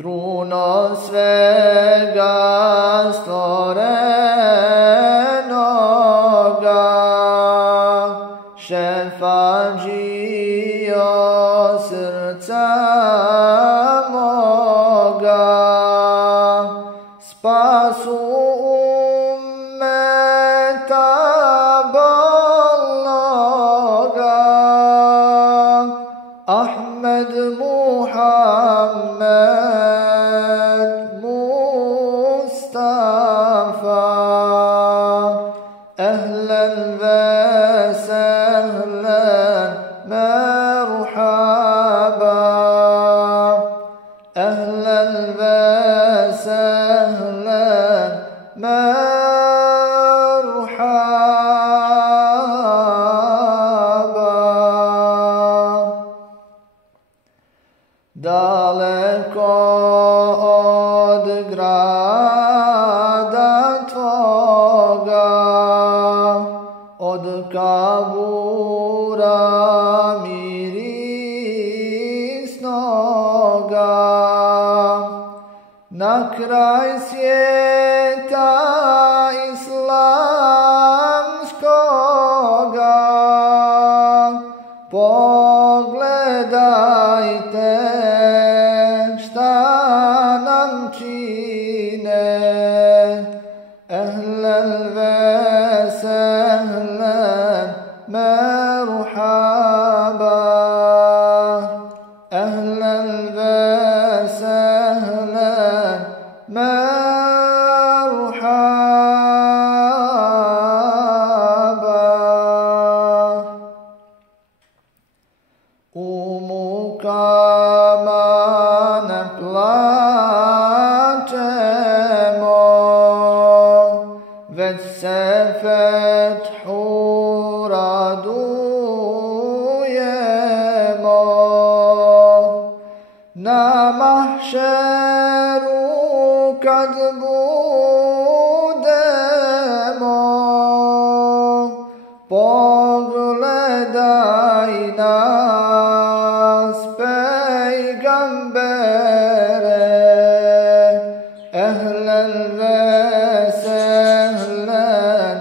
kruno svega stvorenoga, šefađijo srca moga, spasu ummeta bolnoga, Ahmed Muhammed Mustafa, ahlan wa sahlan marhaba, ahlan wa sahlan marhaba. Daleko od grada tvoga, od kabura mirisnoga, na kraj svijeta islamskoga, pogledajte šta nam čine, ahlan wa sahlan marhaba, ahlan wa sahlan marhaba. Umukama ne plačemo, već se fethu radujemo, na mahšeru kad budemo, pogledaj nas pejgambere, ahlan wa sahlan